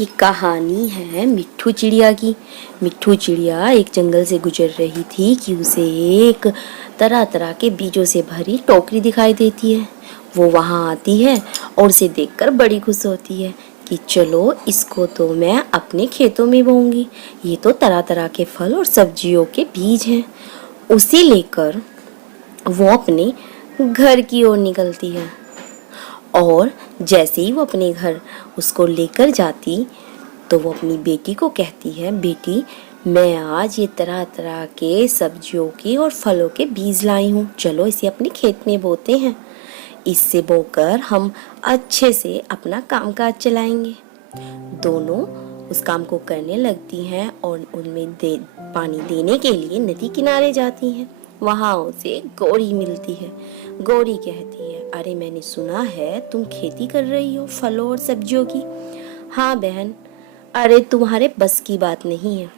ये कहानी है मिट्ठू चिड़िया की। मिट्ठू चिड़िया एक जंगल से गुजर रही थी कि उसे एक तरह तरह के बीजों से भरी टोकरी दिखाई देती है। वो वहाँ आती है और उसे देखकर बड़ी खुश होती है कि चलो इसको तो मैं अपने खेतों में बोऊंगी। ये तो तरह तरह के फल और सब्जियों के बीज हैं। उसे लेकर वो अपने घर की ओर निकलती है और जैसे ही वो अपने घर उसको लेकर जाती तो वो अपनी बेटी को कहती है, बेटी मैं आज ये तरह तरह के सब्जियों के और फलों के बीज लाई हूँ, चलो इसे अपने खेत में बोते हैं। इससे बोकर हम अच्छे से अपना कामकाज चलाएंगे। दोनों उस काम को करने लगती हैं और उनमें पानी देने के लिए नदी किनारे जाती हैं। वहाँ उसे गौरी मिलती है। गौरी कहती है, अरे मैंने सुना है तुम खेती कर रही हो फलों और सब्जियों की। हाँ बहन, अरे तुम्हारे बस की बात नहीं है।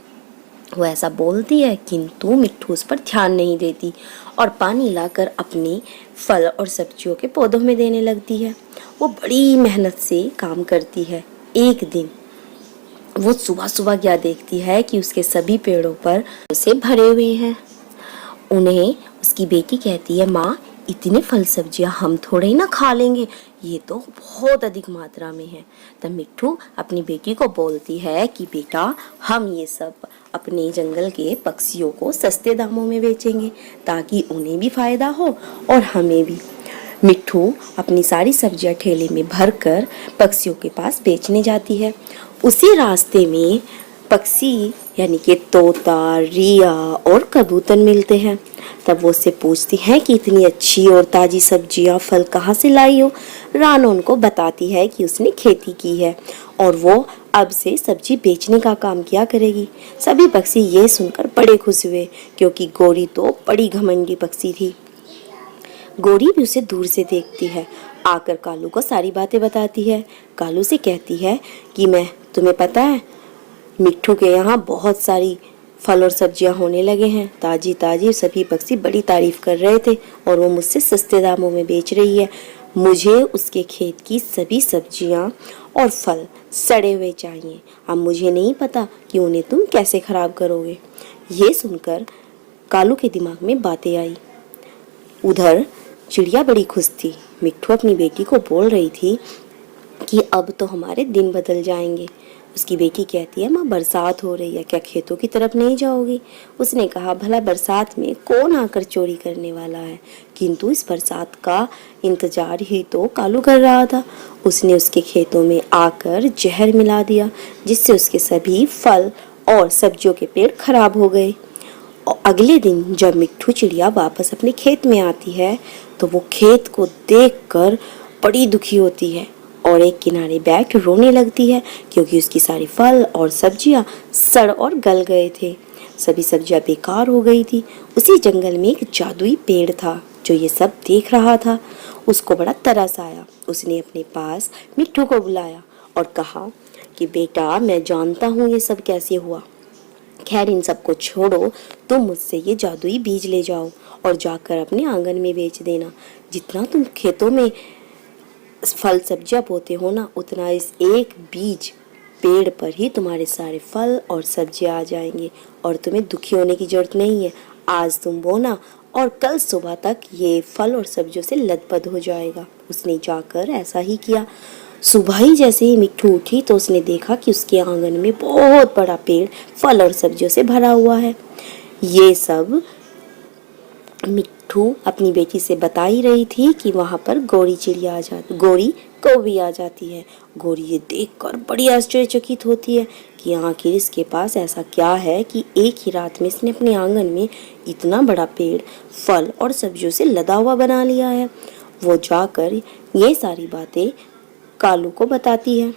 वो ऐसा बोलती है, किंतु मिट्ठू उस पर ध्यान नहीं देती और पानी लाकर अपने फल और सब्जियों के पौधों में देने लगती है। वो बड़ी मेहनत से काम करती है। एक दिन वो सुबह सुबह क्या देखती है कि उसके सभी पेड़ों पर उसे भरे हुए हैं। उन्हें उसकी बेटी कहती है, माँ इतने फल सब्जियां हम थोड़े ही ना खा लेंगे, ये तो बहुत अधिक मात्रा में है। तब मिट्ठू अपनी बेटी को बोलती है कि बेटा हम ये सब अपने जंगल के पक्षियों को सस्ते दामों में बेचेंगे ताकि उन्हें भी फायदा हो और हमें भी। मिट्ठू अपनी सारी सब्जियां ठेले में भरकर पक्षियों के पास बेचने जाती है। उसी रास्ते में पक्षी यानी कि तोता, रिया और कबूतर मिलते हैं। तब वो उससे पूछती हैं कि इतनी अच्छी और ताज़ी सब्जियां फल कहाँ से लाई हो। रानो उनको बताती है कि उसने खेती की है और वो अब से सब्जी बेचने का काम किया करेगी। सभी पक्षी ये सुनकर बड़े खुश हुए क्योंकि गौरी तो बड़ी घमंडी पक्षी थी। गौरी भी उसे दूर से देखती है, आकर कालू को सारी बातें बताती है। कालू से कहती है कि मैं तुम्हें पता है मिट्ठू के यहाँ बहुत सारी फल और सब्जियां होने लगे हैं, ताजी ताजी। सभी पक्षी बड़ी तारीफ कर रहे थे और वो मुझसे सस्ते दामों में बेच रही है। मुझे उसके खेत की सभी सब्जियां और फल सड़े हुए चाहिए। अब मुझे नहीं पता कि उन्हें तुम कैसे खराब करोगे। ये सुनकर कालू के दिमाग में बातें आई। उधर चिड़िया बड़ी खुश थी। मिट्ठू अपनी बेटी को बोल रही थी कि अब तो हमारे दिन बदल जाएंगे। उसकी बेटी कहती है, माँ बरसात हो रही है, क्या खेतों की तरफ नहीं जाओगी? उसने कहा, भला बरसात में कौन आकर चोरी करने वाला है? किंतु इस बरसात का इंतजार ही तो कालू कर रहा था। उसने उसके खेतों में आकर जहर मिला दिया जिससे उसके सभी फल और सब्जियों के पेड़ खराब हो गए। और अगले दिन जब मिट्ठू चिड़िया वापस अपने खेत में आती है तो वो खेत को देखकर बड़ी दुखी होती है और एक किनारे बैठ रोने लगती है क्योंकि उसकी सारी फल और सब्जियां सड़ और गल गए थे। सभी सब्जियां बेकार हो गई थी। उसी जंगल में एक जादुई पेड़ था जो ये सब देख रहा था। उसको बड़ा तरस आया। उसने अपने पास मिट्ठू को बुलाया और कहा कि बेटा मैं जानता हूँ ये सब कैसे हुआ, खैर इन सबको छोड़ो, तुम मुझसे ये जादुई बीज ले जाओ और जाकर अपने आंगन में बेच देना। जितना तुम खेतों में फल सब्जियां बोते हो ना, उतना इस एक बीज पेड़ पर ही तुम्हारे सारे फल और सब्जियां आ जाएंगे और तुम्हें दुखी होने की जरूरत नहीं है। आज तुम बोना और कल सुबह तक ये फल और सब्जियों से लदपद हो जाएगा। उसने जाकर ऐसा ही किया। सुबह ही जैसे ही मिट्ठू उठी तो उसने देखा कि उसके आंगन में बहुत बड़ा पेड़ फल और सब्जियों से भरा हुआ है। ये सब मिट्ठू अपनी बेटी से बता ही रही थी कि वहाँ पर गौरी कौवी आ जाती है। गौरी ये देखकर बड़ी आश्चर्यचकित होती है कि आखिर इसके पास ऐसा क्या है कि एक ही रात में इसने अपने आंगन में इतना बड़ा पेड़ फल और सब्जियों से लदा हुआ बना लिया है। वो जाकर ये सारी बातें कालू को बताती है।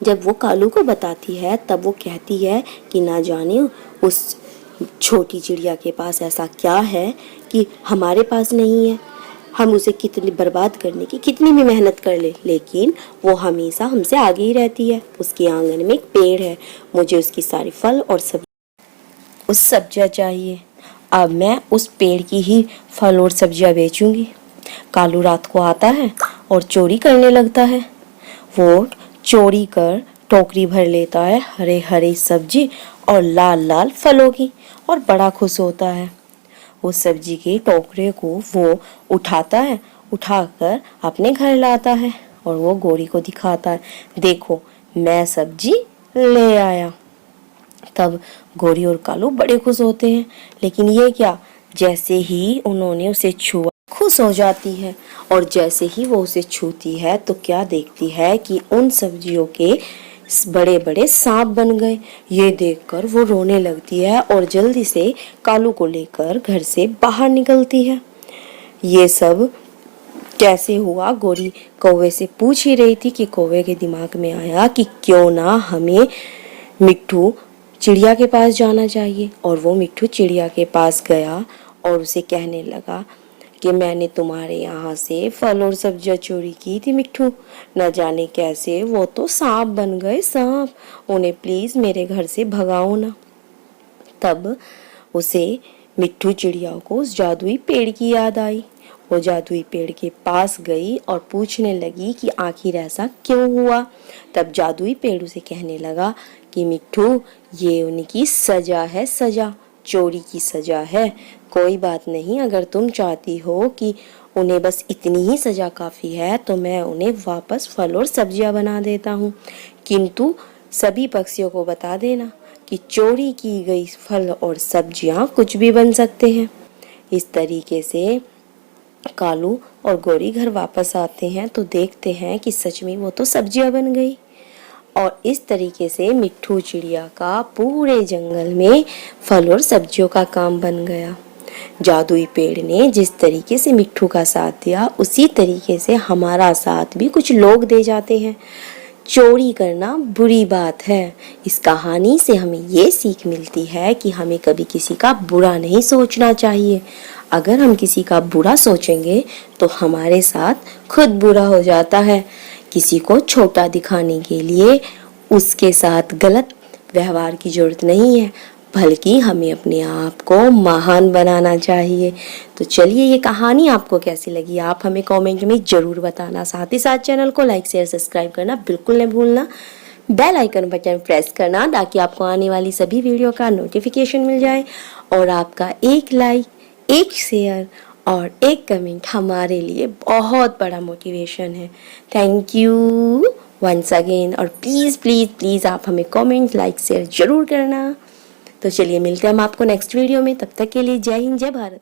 जब वो कालू को बताती है तब वो कहती है कि ना जाने उस छोटी चिड़िया के पास ऐसा क्या है कि हमारे पास नहीं है। हम उसे कितनी बर्बाद करने की कितनी भी मेहनत कर ले, लेकिन वो हमेशा हमसे आगे ही रहती है। उसके आंगन में एक पेड़ है, मुझे उसकी सारी फल और सब्जियां चाहिए। अब मैं उस पेड़ की ही फल और सब्जियां बेचूंगी। कालू रात को आता है और चोरी करने लगता है। वो चोरी कर टोकरी भर लेता है हरे हरे सब्जी और लाल लाल फलों की और बड़ा खुश होता है। उस सब्जी के टोकरे को वो उठाता है, उठाकर अपने घर लाता है और वो गौरी को दिखाता है, देखो मैं सब्जी ले आया। तब गौरी और कालू बड़े खुश होते हैं, लेकिन ये क्या, जैसे ही उन्होंने उसे छुआ खुश हो जाती है और जैसे ही वो उसे छूती है तो क्या देखती है कि उन सब्जियों के बड़े बड़े सांप बन गए। ये देखकर वो रोने लगती है और जल्दी से कालू को लेकर घर से बाहर निकलती है। ये सब कैसे हुआ, गौरी कौवे से पूछ ही रही थी कि कौवे के दिमाग में आया कि क्यों ना हमें मिट्ठू चिड़िया के पास जाना चाहिए। और वो मिट्ठू चिड़िया के पास गया और उसे कहने लगा कि मैंने तुम्हारे यहाँ से फल और सब्जियाँ चोरी की थी मिट्ठू, न जाने कैसे वो तो सांप बन गए सांप, उन्हें प्लीज मेरे घर से भगाओ ना। तब उसे मिट्ठू चिड़िया को उस जादुई पेड़ की याद आई। वो जादुई पेड़ के पास गई और पूछने लगी कि आखिर ऐसा क्यों हुआ। तब जादुई पेड़ उसे कहने लगा कि मिट्ठू, ये उनकी सजा है, सजा, चोरी की सजा है। कोई बात नहीं, अगर तुम चाहती हो कि उन्हें बस इतनी ही सजा काफी है तो मैं उन्हें वापस फल और सब्जियां बना देता हूँ, किंतु सभी पक्षियों को बता देना कि चोरी की गई फल और सब्जियां कुछ भी बन सकते हैं। इस तरीके से कालू और गौरी घर वापस आते हैं तो देखते हैं कि सच में वो तो सब्जियां बन गई। और इस तरीके से मिट्ठू चिड़िया का पूरे जंगल में फल और सब्जियों का काम बन गया। जादुई पेड़ ने जिस तरीके से मिट्ठू का साथ दिया, उसी तरीके से हमारा साथ भी कुछ लोग दे जाते हैं। चोरी करना बुरी बात है। इस कहानी से हमें ये सीख मिलती है कि हमें कभी किसी का बुरा नहीं सोचना चाहिए। अगर हम किसी का बुरा सोचेंगे तो हमारे साथ खुद बुरा हो जाता है। किसी को छोटा दिखाने के लिए उसके साथ गलत व्यवहार की जरूरत नहीं है, बल्कि हमें अपने आप को महान बनाना चाहिए। तो चलिए, ये कहानी आपको कैसी लगी आप हमें कमेंट में ज़रूर बताना। साथ ही साथ चैनल को लाइक शेयर सब्सक्राइब करना बिल्कुल नहीं भूलना। बेल आइकन बटन प्रेस करना ताकि आपको आने वाली सभी वीडियो का नोटिफिकेशन मिल जाए। और आपका एक लाइक, एक शेयर और एक कमेंट हमारे लिए बहुत बड़ा मोटिवेशन है। Thank you once again. और प्लीज़ प्लीज़ प्लीज़ आप हमें कमेंट लाइक शेयर ज़रूर करना। तो चलिए, मिलते हैं हम आपको नेक्स्ट वीडियो में। तब तक के लिए जय हिंद, जय भारत।